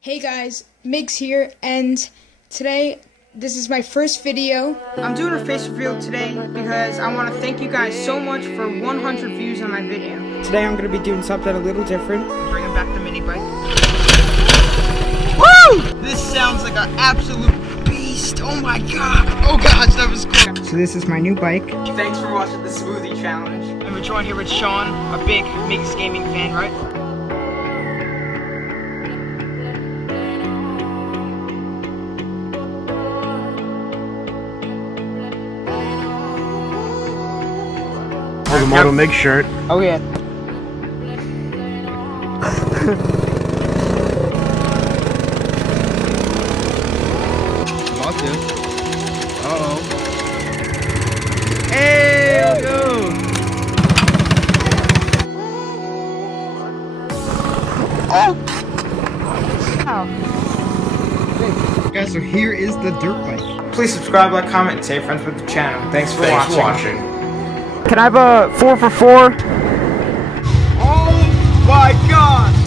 Hey guys, Migs here, and today this is my first video. I'm doing a face reveal today because I want to thank you guys so much for 100 views on my video. Today I'm going to be doing something a little different. Bringing back the mini bike. Woo! This sounds like an absolute beast. Oh my god. Oh gosh, that was cool. So this is my new bike. Thanks for watching the smoothie challenge. And we're joined here with Sean, a big Migs Gaming fan, right? Oh, the Model Mig shirt. Oh yeah. About to. Uh-oh. Hey, let's go. Oh! Guys, so here is the dirt bike. Please subscribe, like, comment, and say friends with the channel. Thanks for watching. Can I have a 4 for 4? Oh my gosh!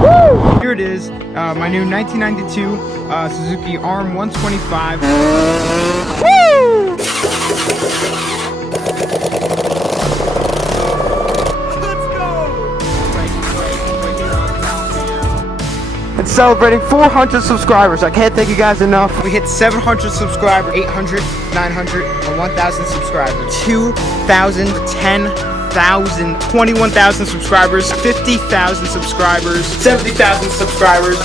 Woo! Here it is, my new 1992 Suzuki RM125. Woo! Let's go! It's celebrating 400 subscribers. I can't thank you guys enough. We hit 700 subscribers, 800, 900, and 1,000 subscribers. 2,000, 10,000, 21,000 subscribers, 50,000 subscribers, 70,000 subscribers.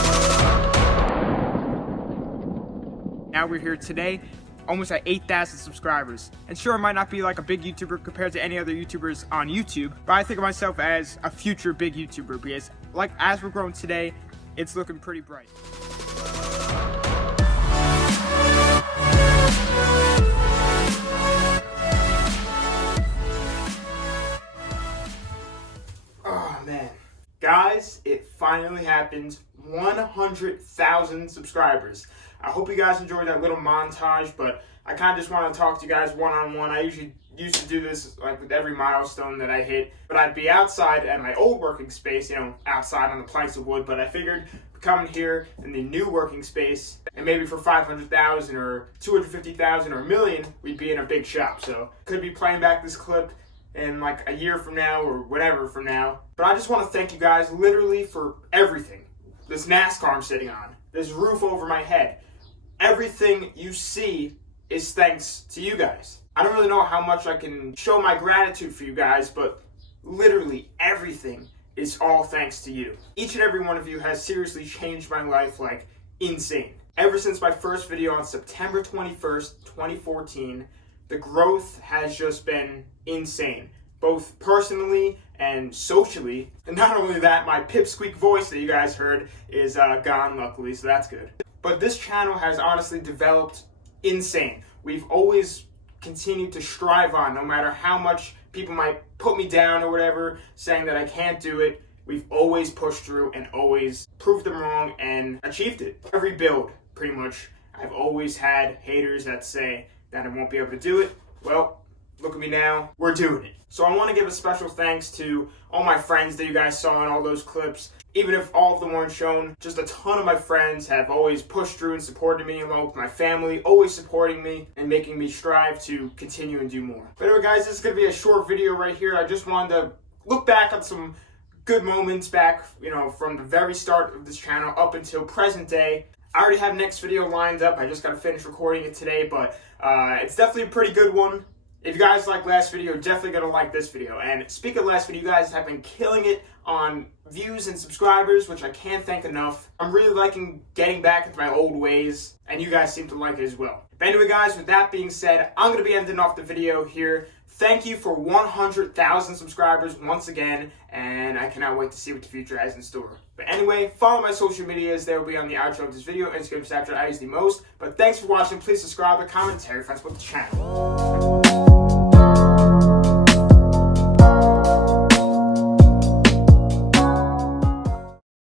Now we're here today, almost at 8,000 subscribers. And sure, I might not be like a big YouTuber compared to any other YouTubers on YouTube, but I think of myself as a future big YouTuber because, like, as we're growing today, it's looking pretty bright. Oh man. Guys, it finally happened. 100,000 subscribers. I hope you guys enjoyed that little montage, but I kind of just want to talk to you guys one-on-one. I usually used to do this like with every milestone that I hit, but I'd be outside at my old working space, you know, outside on the planks of wood, but I figured coming here in the new working space, and maybe for 500,000 or 250,000 or a million, we'd be in a big shop. So could be playing back this clip in like a year from now or whatever from now. But I just want to thank you guys literally for everything. This NASCAR I'm sitting on, this roof over my head, everything you see is thanks to you guys. I don't really know how much I can show my gratitude for you guys, but literally everything is all thanks to you. Each and every one of you has seriously changed my life like insane. Ever since my first video on September 21st, 2014, the growth has just been insane, both personally and socially. And not only that, my pipsqueak voice that you guys heard is gone luckily, so that's good. But this channel has honestly developed insane. We've always continued to strive on, no matter how much people might put me down or whatever, saying that I can't do it. We've always pushed through and always proved them wrong and achieved it. Every build, pretty much, I've always had haters that say that I won't be able to do it. Well, look at me now, we're doing it. So I want to give a special thanks to all my friends that you guys saw in all those clips. Even if all of them weren't shown, just a ton of my friends have always pushed through and supported me, along with my family, always supporting me and making me strive to continue and do more. But anyway guys, this is going to be a short video right here. I just wanted to look back on some good moments back, you know, from the very start of this channel up until present day. I already have next video lined up. I just got to finish recording it today, but it's definitely a pretty good one. If you guys like last video, definitely going to like this video. And speaking of last video, you guys have been killing it on views and subscribers, which I can't thank enough. I'm really liking getting back into my old ways, and you guys seem to like it as well. But anyway guys, with that being said, I'm going to be ending off the video here. Thank you for 100,000 subscribers once again, and I cannot wait to see what the future has in store. But anyway, follow my social medias. They will be on the outro of this video. Instagram, Snapchat, I use the most. But thanks for watching. Please subscribe, comment, and tell your friends about the channel.